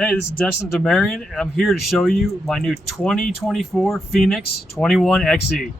Hey, this is Destin DeMarion, and I'm here to show you my new 2024 Phoenix 21XE.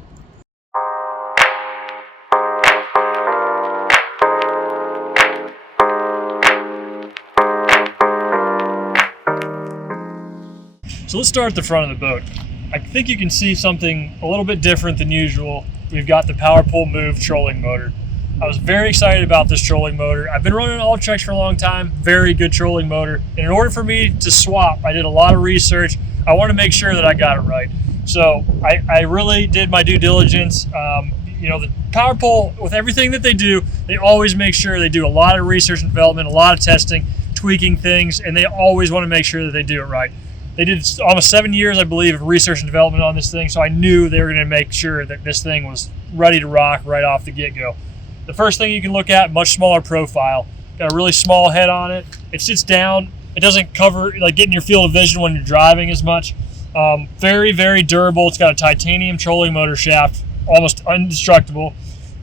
So let's start at the front of the boat. I think you can see something a little bit different than usual. We've got the Power Pull Move trolling motor. I was very excited about this trolling motor. I've been running all treks for a long time, very good trolling motor. And in order for me to swap, I did a lot of research. I want to make sure that I got it right. So I really did my due diligence. The Power Pull, with everything that they do, they always make sure they do a lot of research and development, a lot of testing, tweaking things, and they always want to make sure that they do it right. They did almost 7 years, I believe, of research and development on this thing, so I knew they were going to make sure that this thing was ready to rock right off the get-go. The first thing you can look at, much smaller profile. Got a really small head on it. It sits down. It doesn't cover, get in your field of vision when you're driving as much. Very, very durable. It's got a titanium trolling motor shaft, almost indestructible.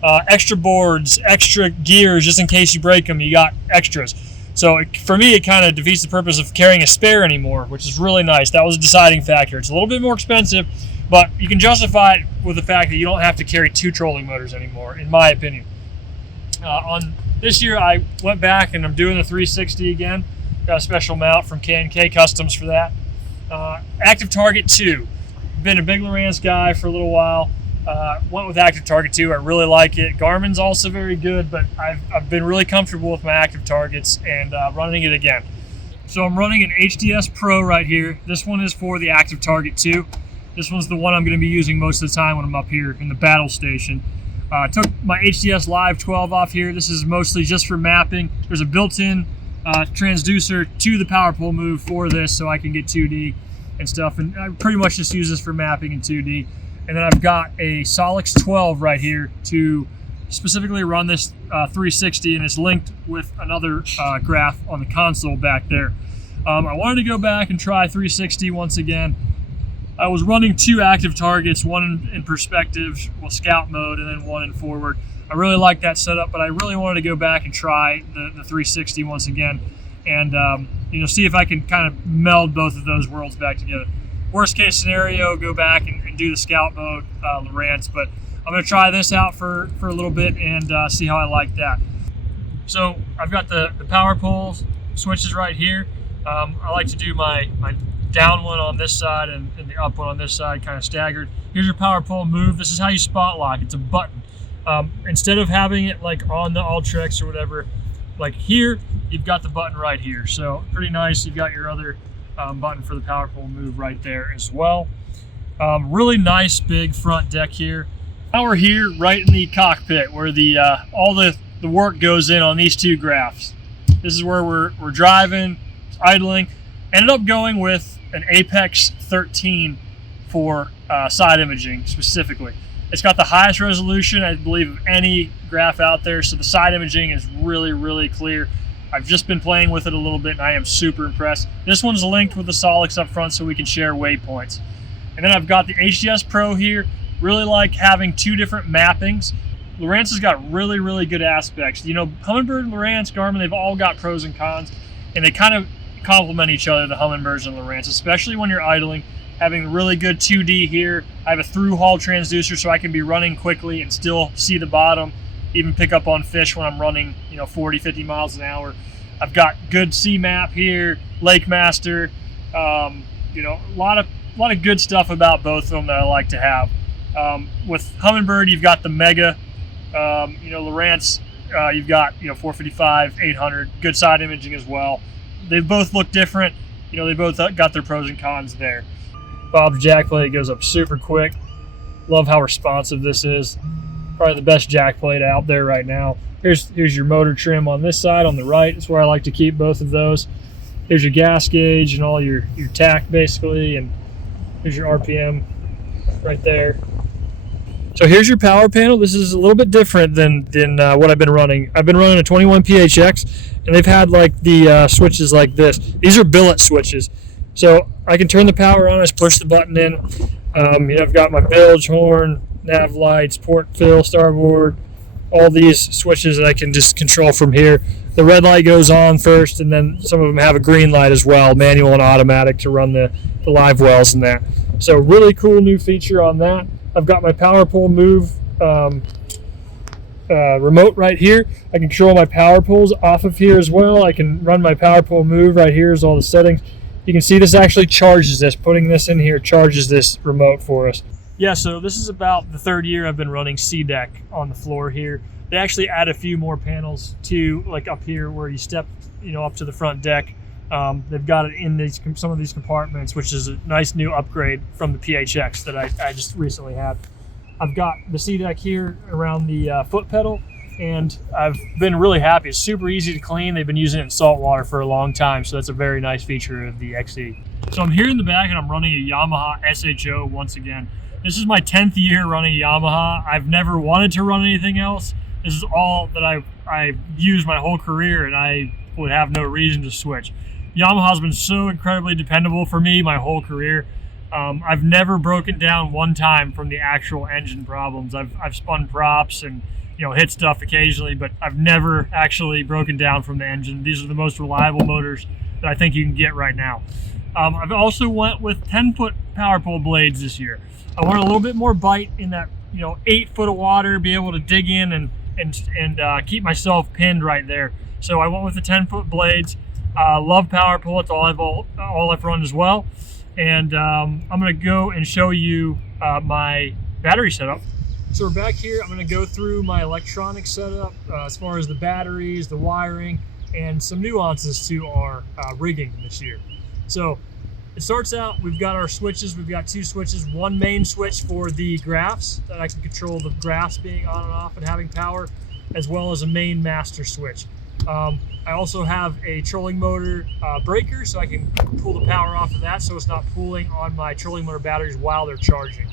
Extra boards, extra gears, just in case you break them, you got extras. So for me, it kind of defeats the purpose of carrying a spare anymore, which is really nice. That was a deciding factor. It's a little bit more expensive, but you can justify it with the fact that you don't have to carry two trolling motors anymore, in my opinion. On this year, I went back and I'm doing the 360 again. Got a special mount from K&K Customs for that. Active Target 2. Been a big Lowrance guy for a little while. Went with Active Target 2. I really like it. Garmin's also very good, but I've been really comfortable with my Active Targets and running it again. So I'm running an HDS Pro right here. This one is for the Active Target 2. This one's the one I'm going to be using most of the time when I'm up here in the battle station. I took my HDS Live 12 off here. This is mostly just for mapping. There's a built-in transducer to the Power Pull Move for this, so I can get 2D and stuff. And I pretty much just use this for mapping in 2D. And then I've got a Solix 12 right here to specifically run this 360, and it's linked with another graph on the console back there. I wanted to go back and try 360 once again. I was running two active targets, one in perspective, scout mode, and then one in forward. I really like that setup, but I really wanted to go back and try the 360 once again, and see if I can kind of meld both of those worlds back together. Worst case scenario, go back and do the scout mode Lowrance, but I'm going to try this out for a little bit and see how I like that. So I've got the power pull switches right here. I like to do my down one on this side and the up one on this side, kind of staggered. Here's your Power Pull Move. This is how you spot lock. It's a button. Instead of having it like on the Ultrex or whatever, like here, you've got the button right here. So pretty nice. You've got your other button for the Power Pull Move right there as well. Really nice big front deck here. Now we're here right in the cockpit where the all the work goes in on these two graphs. This is where we're driving, idling. Ended up going with an Apex 13 for side imaging specifically. It's got the highest resolution, I believe, of any graph out there, so the side imaging is really, really clear. I've just been playing with it a little bit and I am super impressed. This one's linked with the Solix up front so we can share waypoints. And then I've got the HDS Pro here. Really like having two different mappings. Lowrance has got really, really good aspects. Humminbird, Lowrance, Garmin, they've all got pros and cons, and they kind of complement each other, the Humminbirds and Lowrance, especially when you're idling. Having really good 2D here. I have a through haul transducer so I can be running quickly and still see the bottom, even pick up on fish when I'm running 40, 50 miles an hour. I've got good C-Map here, Lake Master, a lot of good stuff about both of them that I like to have. With Humminbird, you've got the Mega, Lowrance, you've got 455, 800, good side imaging as well. They both look different. They both got their pros and cons there. Bob's jack plate goes up super quick. Love how responsive this is. Probably the best jack plate out there right now. Here's your motor trim on this side, on the right. It's where I like to keep both of those. Here's your gas gauge and all your tack basically, and here's your RPM right there. So here's your power panel. This is a little bit different than what I've been running. I've been running a 21 PHX, and they've had like the switches like this. These are billet switches. So I can turn the power on, I just push the button in. I've got my bilge, horn, nav lights, port fill, starboard, all these switches that I can just control from here. the red light goes on first, and then some of them have a green light as well, manual and automatic, to run the live wells and that. So really cool new feature on that. I've got my power pole move remote right here. I can control my power poles off of here as well. I can run my power pole move right here is all the settings. You can see this actually charges this. Putting this in here charges this remote for us. Yeah, so this is about the third year I've been running C-Deck on the floor here. They actually add a few more panels too, like up here where you step, up to the front deck. They've got it in some of these compartments, which is a nice new upgrade from the PHX that I just recently had. I've got the C-Deck here around the foot pedal, and I've been really happy. It's super easy to clean. They've been using it in salt water for a long time, so that's a very nice feature of the XE. So I'm here in the back, and I'm running a Yamaha SHO once again. This is my 10th year running Yamaha. I've never wanted to run anything else. This is all that I've used my whole career, and I would have no reason to switch. Yamaha's been so incredibly dependable for me my whole career. I've never broken down one time from the actual engine problems. I've spun props and hit stuff occasionally, but I've never actually broken down from the engine. These are the most reliable motors that I think you can get right now. I've also went with 10-foot power pole blades this year. I want a little bit more bite in that 8 foot of water, be able to dig in and keep myself pinned right there. So I went with the 10-foot blades. Love power pole. It's all I've run as well. And I'm going to go and show you my battery setup. So we're back here. I'm going to go through my electronic setup as far as the batteries, the wiring, and some nuances to our rigging this year. So it starts out, we've got our switches. We've got 2 switches, one main switch for the graphs that I can control the graphs being on and off and having power, as well as a main master switch. I also have a trolling motor breaker, so I can pull the power off of that so it's not pulling on my trolling motor batteries while they're charging.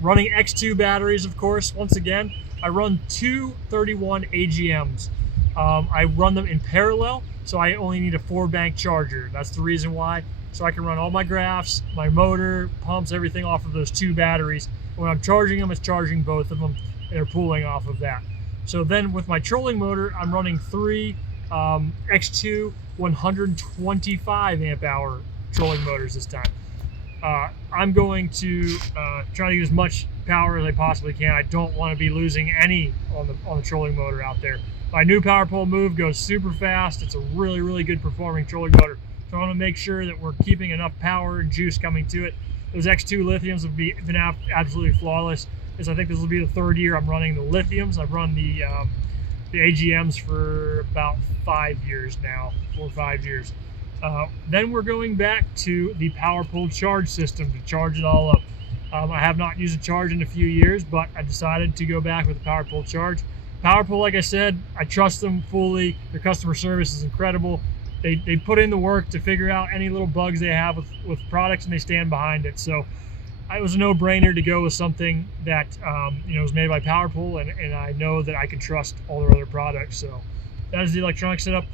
Running X2 batteries, of course. Once again, I run 2 31 AGMs. I run them in parallel, so I only need a 4-bank charger. That's the reason why. So I can run all my graphs, my motor, pumps, everything off of those 2 batteries. When I'm charging them, it's charging both of them, and they're pulling off of that. So then with my trolling motor, I'm running 3 X2 125 amp hour trolling motors this time. I'm going to try to use as much power as I possibly can. I don't want to be losing any on the trolling motor out there. My new power pole move goes super fast. It's a really, really good performing trolling motor. So I want to make sure that we're keeping enough power and juice coming to it. Those X2 lithiums have been absolutely flawless. Because I think this will be the 3rd year I'm running the lithiums. I've run the AGMs for about 5 years now, 4 or 5 years. Then we're going back to the power pole charge system to charge it all up. I have not used a charge in a few years, but I decided to go back with the power pole charge. Power pole, like I said, I trust them fully. Their customer service is incredible. They put in the work to figure out any little bugs they have with products, and they stand behind it. So it was a no-brainer to go with something that was made by PowerPole, and I know that I can trust all their other products. So that is the electronic setup.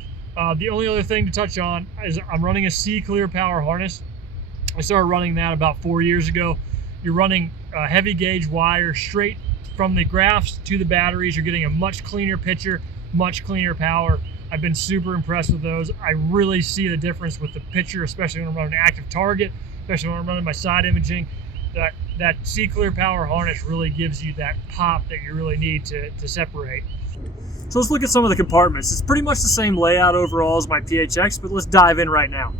The only other thing to touch on is I'm running a C-Clear power harness. I started running that about 4 years ago. You're running heavy gauge wire straight from the graphs to the batteries. You're getting a much cleaner picture, much cleaner power. I've been super impressed with those. I really see the difference with the picture, especially when I'm running active target, especially when I'm running my side imaging. That C-Clear power harness really gives you that pop that you really need to separate. So let's look at some of the compartments. It's pretty much the same layout overall as my PHX, but let's dive in right now.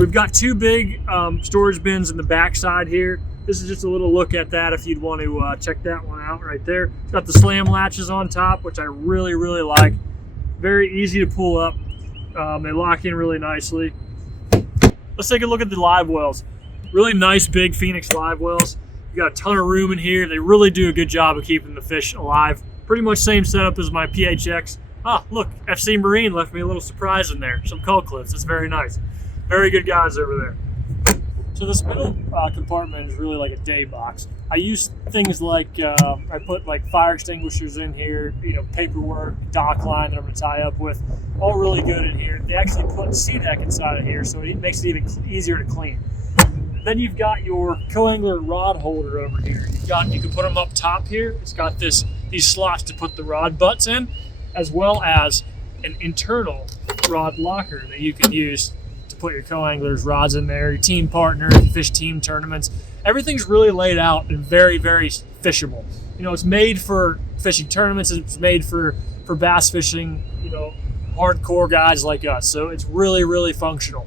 We've got 2 big storage bins in the back side here. This is just a little look at that if you'd want to check that one out right there. It's got the slam latches on top, which I really, really like. Very easy to pull up. They lock in really nicely. Let's take a look at the live wells. Really nice big Phoenix live wells. You got a ton of room in here. They really do a good job of keeping the fish alive. Pretty much same setup as my PHX. Ah, look, FC Marine left me a little surprise in there. Some cull clips. It's very nice. Very good guys over there. So this middle compartment is really like a day box. I use things like, I put like fire extinguishers in here, paperwork, dock line that I'm going to tie up with. All really good in here. They actually put C-Deck inside of here, so it makes it even easier to clean. Then you've got your co-angler rod holder over here. You can put them up top here. It's got these slots to put the rod butts in. as well as an internal rod locker that you can use to put your co-anglers rods in there, your team partner, if you fish team tournaments. Everything's really laid out and very, very fishable. You know, it's made for fishing tournaments. It's made for bass fishing, you know, hardcore guys like us. So it's really, really functional.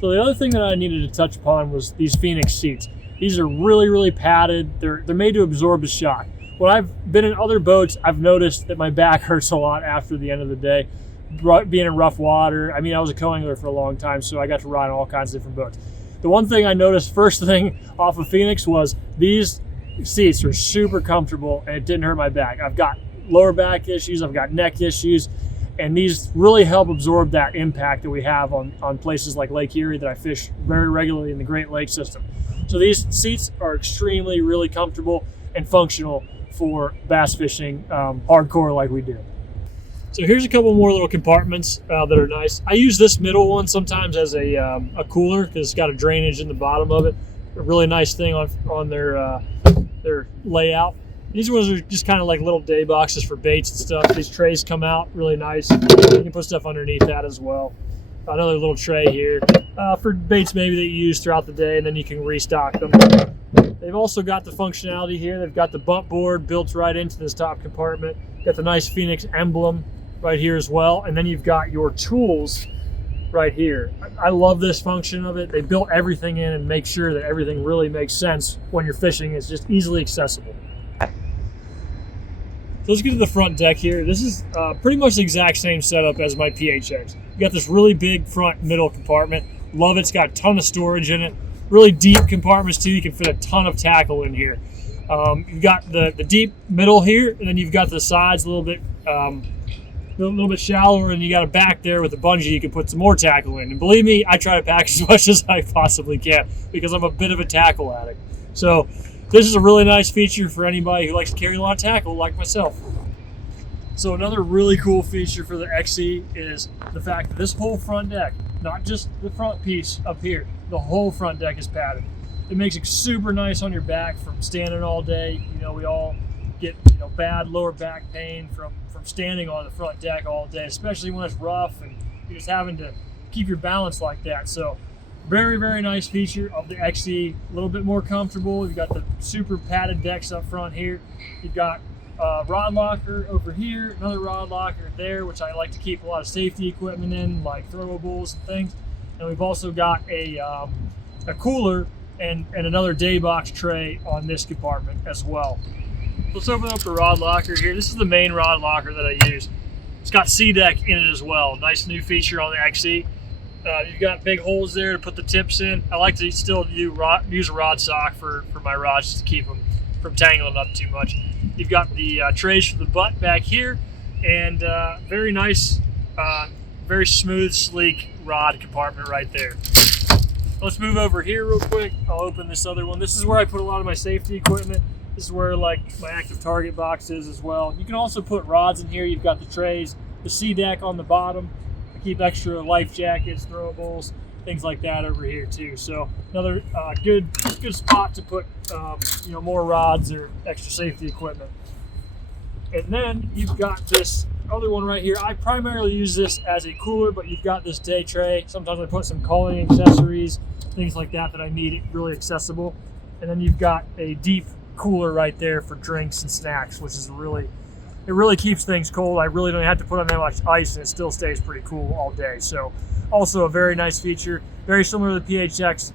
So the other thing that I needed to touch upon was these Phoenix seats. These are really, really padded. They're made to absorb the shock. When I've been in other boats, I've noticed that my back hurts a lot after the end of the day. Being in rough water, I mean, I was a co-angler for a long time, so I got to ride on all kinds of different boats. The one thing I noticed first thing off of Phoenix was these seats are super comfortable and it didn't hurt my back. I've got lower back issues, I've got neck issues, and these really help absorb that impact that we have on places like Lake Erie that I fish very regularly in the Great Lakes system. So these seats are extremely, really comfortable and functional for bass fishing, hardcore like we do. So here's a couple more little compartments that are nice. I use this middle one sometimes as a cooler because it's got a drainage in the bottom of it. A really nice thing on their layout. These ones are just kind of like little day boxes for baits and stuff. These trays come out really nice. You can put stuff underneath that as well. Another little tray here for baits maybe that you use throughout the day, and then you can restock them. They've also got the functionality here. They've got the bump board built right into this top compartment. Got the nice Phoenix emblem right here as well, and then you've got your tools right here. I love this function of it. They built everything in and make sure that everything really makes sense when you're fishing. It's just easily accessible. So let's get to the front deck here. This is pretty much the exact same setup as my PHX. You got this really big front middle compartment. Love it. It's got a ton of storage in it. Really deep compartments too. You can fit a ton of tackle in here. You've got the deep middle here, and then you've got the sides a little bit shallower, and you got a back there with a bungee you can put some more tackle in. And believe me, I try to pack as much as I possibly can because I'm a bit of a tackle addict. So this is a really nice feature for anybody who likes to carry a lot of tackle like myself. So another really cool feature for the XE is the fact that this whole front deck, not just the front piece up here, the whole front deck is padded. It makes it super nice on your back from standing all day. You know, we all get bad lower back pain from standing on the front deck all day, especially when it's rough and you're just having to keep your balance like that. So very, very nice feature of the XE. A little bit more comfortable. You've got the super padded decks up front here. You've got a rod locker over here, another rod locker there, which I like to keep a lot of safety equipment in, like throwables and things. And we've also got a cooler and another day box tray on this compartment as well. Let's open up the rod locker here. This is the main rod locker that I use. It's got C-deck in it as well. Nice new feature on the XE. You've got big holes there to put the tips in. I like to still use a rod sock for my rods just to keep them from tangling up too much. You've got the trays for the butt back here, and very nice, very smooth, sleek rod compartment right there. Let's move over here real quick. I'll open this other one. This is where I put a lot of my safety equipment. This is where like my active target box is as well. You can also put rods in here. You've got the trays, the C-deck on the bottom. I keep extra life jackets, throwables, things like that over here too. So another good spot to put more rods or extra safety equipment. And then you've got this other one right here. I primarily use this as a cooler, but you've got this day tray. Sometimes I put some calling accessories, things like that I need really accessible. And then you've got a deep cooler right there for drinks and snacks, which is it really keeps things cold. I really don't have to put on that much ice, and it still stays pretty cool all day. So also a very nice feature, very similar to the PHX,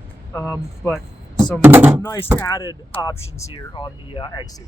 but some nice added options here on the XE.